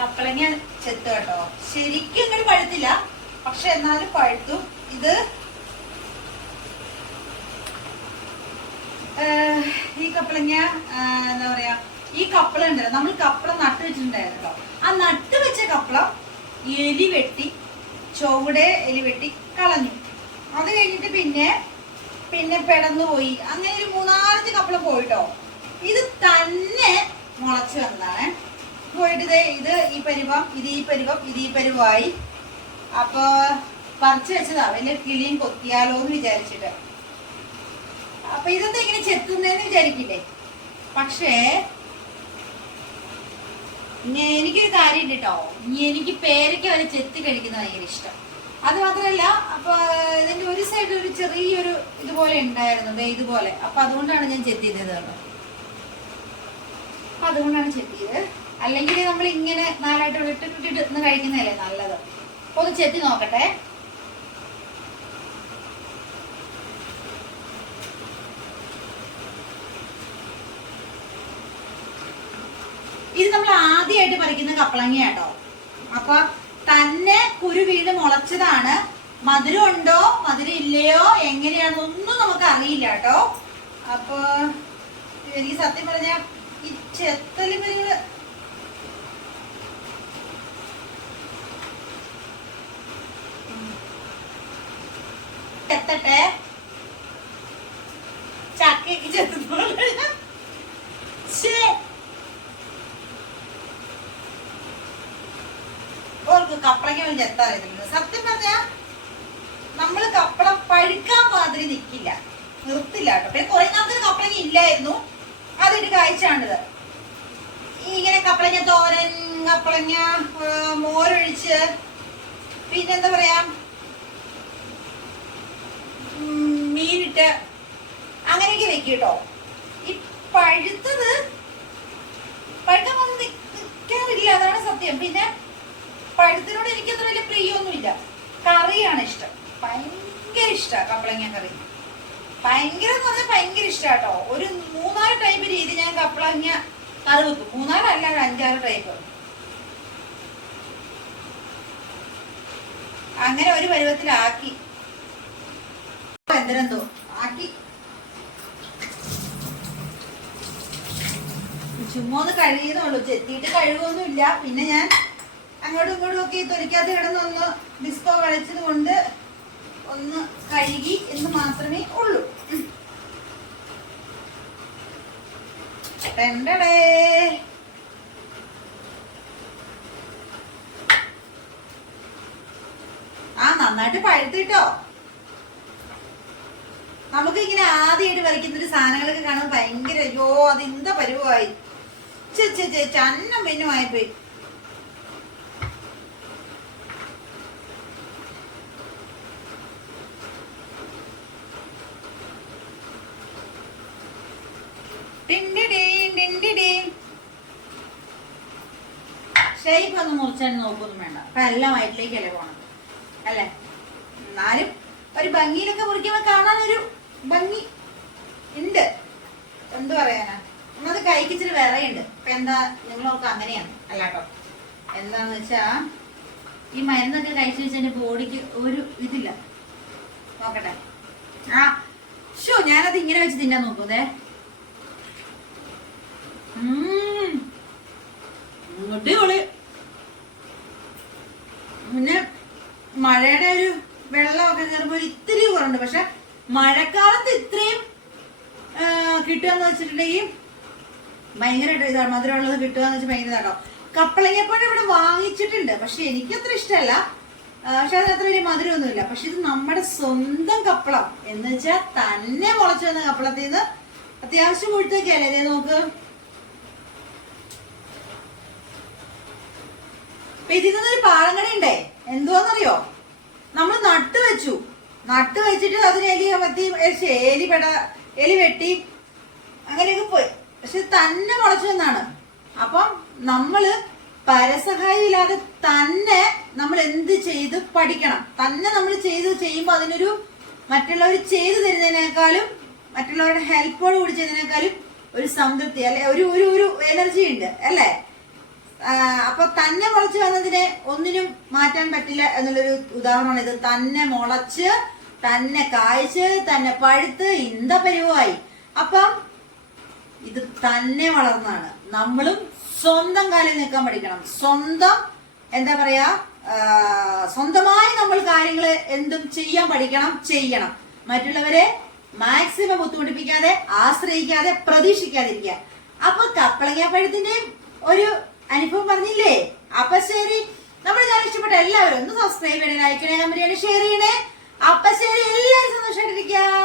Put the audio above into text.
കപ്പളങ്ങ ചെത്ത് കേട്ടോ. ശരിക്കും ഇങ്ങനെ പഴുത്തില്ല. പക്ഷെ എന്നാലും പഴുത്തു. ഇത് ഈ കപ്പളങ്ങ എന്താ പറയാ ഈ കപ്പളം ഉണ്ടല്ലോ നമ്മൾ കപ്പളം നട്ടു വെച്ചിട്ടുണ്ടായിരുന്നു കേട്ടോ. ആ നട്ടു വെച്ച കപ്പളം എലി വെട്ടി ചുവടെ എലി വെട്ടി കളഞ്ഞു. അത് കഴിഞ്ഞിട്ട് പിന്നെ പിന്നെ പെടന്നു പോയി അങ്ങനെ ഒരു മൂന്നാലഞ്ച് കപ്പളം പോയിട്ടോ. ഇത് തന്നെ മുളച്ചു വന്നതാണ്. പോയിട്ട് ഇത് ഈ പരിവം ഇത് ഈ പരിവം ഇത് ഈ പരുവമായി അപ്പൊ പറിച്ചു വെച്ചതാ. വലിയ കിളിയും കൊത്തിയാലോ എന്ന് വിചാരിച്ചിട്ട്. അപ്പൊ ഇതെന്താ ഇങ്ങനെ ചെത്തുന്നതെന്ന് വിചാരിക്കില്ലേ? പക്ഷേ എനിക്കൊരു കാര്യമുണ്ട് കേട്ടോ എനിക്ക് പേരയ്ക്ക് വരെ ചെത്തി കഴിക്കുന്നത് ഭയങ്കര ഇഷ്ടം. അത് മാത്രമല്ല അപ്പൊ ഇതിന്റെ ഒരു സൈഡിൽ ഒരു ചെറിയൊരു ഇതുപോലെ ഉണ്ടായിരുന്നു ഇതുപോലെ. അപ്പൊ അതുകൊണ്ടാണ് ഞാൻ ചെത്തിയത് കേട്ടോ അതുകൊണ്ടാണ് ചെത്തിയത്. അല്ലെങ്കിൽ നമ്മൾ ഇങ്ങനെ നാലായിട്ട് വിട്ടിട്ടിട്ട് ഇന്ന് കഴിക്കുന്നതല്ലേ നല്ലത്? അപ്പൊ ഒന്ന് ചെത്തി നോക്കട്ടെ. ഇത് നമ്മൾ ആദ്യമായിട്ട് പറിക്കുന്ന കപ്പളങ്ങ കേട്ടോ. അപ്പൊ തന്നെ കുരു വീട് മുളച്ചതാണ്. മധുരം ഉണ്ടോ? മധുരം ഇല്ലയോ? എങ്ങനെയാണെന്നൊന്നും നമുക്ക് അറിയില്ല കേട്ടോ. അപ്പൊ എനിക്ക് സത്യം പറഞ്ഞ ഈ ചെത്തൽ ചെത്തട്ടെ ചക്കയ്ക്ക് ചെത്തുന്ന ഓർക്ക് കപ്പളയ്ക്ക് വേണ്ടി എത്താൻ സത്യം പറഞ്ഞാ നമ്മൾ കപ്പളം പഴുക്കാൻ മാതിരി നിക്കില്ല. നിർത്തില്ല കേട്ടോ. പിന്നെ കുറെ നാളത്തിന് കപ്പളങ്ങ ഇല്ലായിരുന്നു. അതിട്ട് കായ്ച്ചാണിത് ഇങ്ങനെ കപ്പളങ്ങ തോരൻ കപ്പളങ്ങ മോരൊഴിച്ച് പിന്നെന്താ പറയാ? മീനിട്ട് അങ്ങനെയൊക്കെ വെക്കും കേട്ടോ ഈ പഴുത്തത് പഴുക്കാൻ വന്ന് നിൽക്കാറില്ല അതാണ് സത്യം. പിന്നെ പഴുത്തിനോട് എനിക്കത്ര വലിയ പ്രിയൊന്നുമില്ല. കറിയാണ് ഇഷ്ടം. ഭയങ്കര ഇഷ്ടമാണ് കപ്പളങ്ങ കറി. ഭയങ്കര എന്ന് പറഞ്ഞാൽ ഭയങ്കര ഇഷ്ടാട്ടോ ഒരു മൂന്നാൽ ടൈപ്പ് രീതി ഞാൻ കപ്പളങ്ങ കറി വെക്കും. മൂന്നാലല്ല ഒരു അഞ്ചാറ് ടൈപ്പ് അങ്ങനെ ഒരു പരുവത്തിലാക്കി. എന്തിനെന്തോ? ആക്കി ചുമ്മാ ഒന്ന് കഴുകിയതുള്ളൂ ചെത്തിയിട്ട് കഴുകൊന്നുമില്ല പിന്നെ ഞാൻ അങ്ങോട്ടും ഇങ്ങോട്ടും ഒക്കെ ഈ തൊലിക്കാത്ത കിടന്നൊന്ന് ഡിസ്കോ കളിച്ചത് കൊണ്ട് ഒന്ന് കഴുകി എന്ന് മാത്രമേ ഉള്ളൂ. ടെണ്ടടേ. ആ നന്നായിട്ട് പഴുത്തിട്ടോ നമുക്ക് ഇങ്ങനെ ആദ്യമായിട്ട് വരയ്ക്കുന്ന ഒരു സാധനങ്ങളൊക്കെ കാണാൻ ഭയങ്കര അയ്യോ അത് എന്താ പരുവമായി. ചന്നം പിന്നുമായി പോയി. ഷേപ്പ് ഒന്ന് മുറിച്ചാൽ നോക്കൊന്നും വേണ്ട. അപ്പൊ എല്ലാം വയറ്റിലേക്കല്ലേ പോണത്. അല്ലേ? എന്നാലും ഒരു ഭംഗിയിലൊക്കെ മുറിക്കുമ്പോ കാണാനൊരു ഭംഗി ഉണ്ട്. എന്ത് പറയാനാ? ഒന്നത് കൈക്ക് ഇച്ചിരി വിറയുണ്ട്. അപ്പൊ എന്താ നിങ്ങളൊക്കെ അങ്ങനെയാണ്. അല്ലാട്ടോ എന്താന്ന് വെച്ചാ ഈ മരുന്നൊക്കെ കഴിച്ചു വെച്ചാൽ എന്റെ ബോഡിക്ക് ഒരു ഇതില്ല. നോക്കട്ടെ. ആ ഷോ ഞാനത് ഇങ്ങനെ വെച്ച് തിന്നാൻ നോക്കൂതേ. അടിപൊളി. പിന്നെ മഴയുടെ ഒരു വെള്ളമൊക്കെ കയറുമ്പോൾ ഒരു ഇത്തിരി കുറവുണ്ട്. പക്ഷെ മഴക്കാലത്ത് ഇത്രയും കിട്ടുക കിട്ടുകയെന്ന് വെച്ചിട്ടുണ്ടെങ്കിൽ ഭയങ്കര ഇതാണ് മധുരമുള്ളത് കിട്ടുക എന്ന് വെച്ചാൽ ഭയങ്കര ഇതാണോ കപ്പളങ്ങപ്പഴം ഇവിടെ വാങ്ങിച്ചിട്ടുണ്ട്. പക്ഷെ എനിക്കത്ര ഇഷ്ടമല്ല. പക്ഷെ അതിനത്ര വലിയ മധുരമൊന്നുമില്ല. പക്ഷെ ഇത് നമ്മുടെ സ്വന്തം കപ്പളം. എന്ന് വെച്ചാൽ തന്നെ മുളച്ചു വന്ന കപ്പളത്തിൽ നിന്ന് അത്യാവശ്യം മുഴുത്തൊക്കെയല്ലേ ഇതേ നോക്ക്. ഇതിൽ നിന്നൊരു പാളങ്ങണ ഉണ്ടേ എന്തുവാന്നറിയോ? നമ്മൾ നട്ടു നട്ടു വെച്ചിട്ട് അതിന് എലി മത്തി ശ്ശെ, എലി പെട എലി വെട്ടി അങ്ങനെയൊക്കെ പോയി. പക്ഷെ തന്നെ മുളച്ചു എന്നാണ്. അപ്പം നമ്മൾ പരസഹായം ഇല്ലാതെ തന്നെ നമ്മൾ എന്ത് ചെയ്ത് പഠിക്കണം. തന്നെ നമ്മൾ ചെയ്ത് ചെയ്യുമ്പോൾ അതിനൊരു മറ്റുള്ളവർ ചെയ്തു തരുന്നതിനേക്കാളും മറ്റുള്ളവരുടെ ഹെൽപ്പോട് കൂടി ചെയ്യുന്നതിനേക്കാളും ഒരു സംതൃപ്തി അല്ലെ? ഒരു ഒരു ഒരു എനർജി ഉണ്ട് അല്ലേ? അപ്പൊ തന്നെ മുളച്ച് വന്നതിനെ ഒന്നിനും മാറ്റാൻ പറ്റില്ല എന്നുള്ളൊരു ഉദാഹരണമാണ് ഇത്. തന്നെ മുളച്ച് തന്നെ കായ്ച്ച് തന്നെ പഴുത്ത് ഇന്ത പരിവായി. അപ്പം ഇത് തന്നെ വളർന്നാണ് നമ്മളും സ്വന്തം കാലിൽ നിൽക്കാൻ പഠിക്കണം. സ്വന്തം എന്താ പറയാ സ്വന്തമായി നമ്മൾ കാര്യങ്ങൾ എന്തും ചെയ്യാൻ പഠിക്കണം ചെയ്യണം. മറ്റുള്ളവരെ മാക്സിമം ബുദ്ധിമുട്ടിപ്പിക്കാതെ ആശ്രയിക്കാതെ പ്രതീക്ഷിക്കാതിരിക്കുക. അപ്പൊ കപ്പളങ്ങ പഴത്തിന്റെയും ഒരു അനുഭവം പറഞ്ഞില്ലേ? അപ്പൊ ശരി. നമ്മുടെ ചാനൽ ഇഷ്ടപ്പെട്ട എല്ലാവരും ഒന്ന് സബ്സ്ക്രൈബ് ചെയ്യണേ ലൈക്ക് ചെയ്യണേ കമന്റ് ചെയ്യണേ ഷെയർ ചെയ്യണേ. അപ്പൊ ശരി എല്ലാവരും സന്തോഷമായിട്ടിരിക്കാം